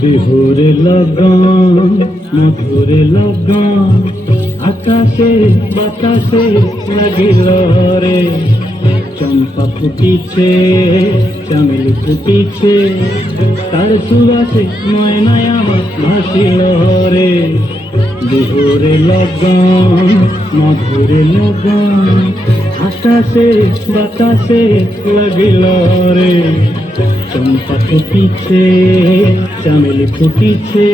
বিহুর Logan মধুর Logan আকাশে বাতাসে লাগিল রে। চম্পা ফুটিছে, চামেলি ফুটিছে, তার সুবাসে ময়নায় আমার ভাসিল রে বিহুরে লগন মধুরে লগন আকাশে বাতাসে লাগিল রে চম্পা ফুটিছে, চামেলি ফুটিছে,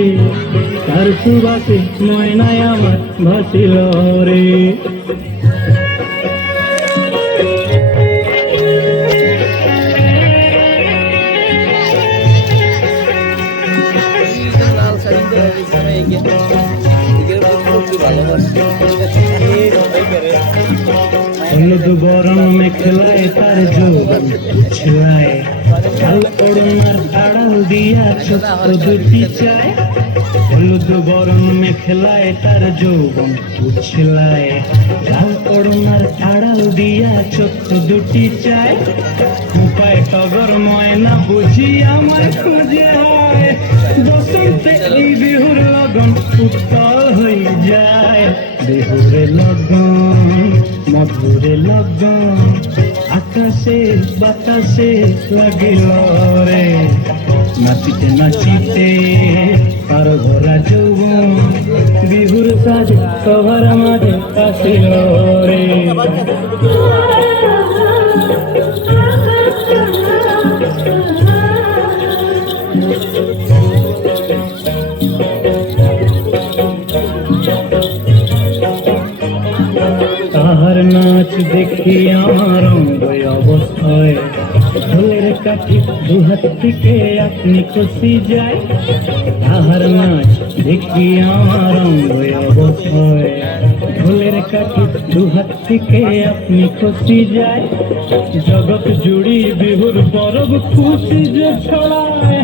তার সুবাসে ময়নায় আমার ভাসিল রে হলুদ বরণ মেখলায় তার যৌবন ছিলায় লাল ওড়নার আড়াল দিয়া ছোট্ট দুটি চায়। হলুদ বরণ মেখলায় তার যৌবন উছলায় লাল ওড়নার আড়াল দিয়া ছোট্ট দুটি চায়। উপায় টগর ময়না বুঝি আমার খুঁজে হয়। উত্তল হয়ে যায়। বিহুরে লগন, মধুরে লগন, আকাশে বাতাসে লাগিল রে নাচিতে নাচিতে আর ভরা যৌবন, বিহুর সাজ সবার মাঝে আসিল রে দেখি আমার অঙ্গ অবস্থায়। ঢোলের কাঠি দুহাত থেকে আপনি খুশি যায়। তাহার নাচ দেখি আমার অঙ্গ অবস্থায় ঢোলের কাঠি দুহাত থেকে আপনি খুশি যায়। জগৎ জুড়ি বিহুর পরব খুশি যে ছড়ায়।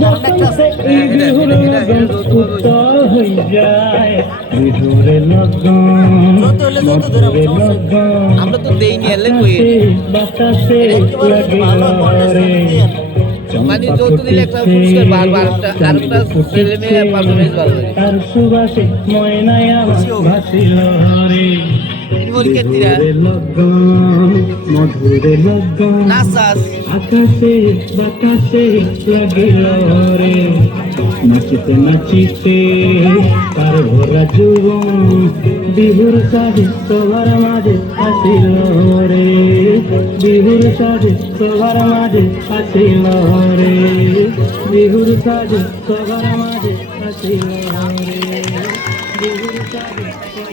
বসন্তে এই বিহুর লগন উত্তল হয়ে যায়। বিহুরে লগন মধুরে লগন বাতাসে লাগিল রে মানে যৌতুক দিলে একটা পুরস্কার বারবার একটা আরেকটা ছেলে মেয়ে পারফরমেন্স লাগে তার সুবাসে ময়নায় আমার ভাসিল রে। আকাশে বাতাসে লাগিল রে। নাচিতে নাচিতে তার ভরা যুবন বিহুর সাজে সবার মাঝে আসিল রে। বিহুর সাজে সবার মাঝে আসিল রে। বিহুর সাজে সবার মাঝে আসিল রে। বিহুর সাজে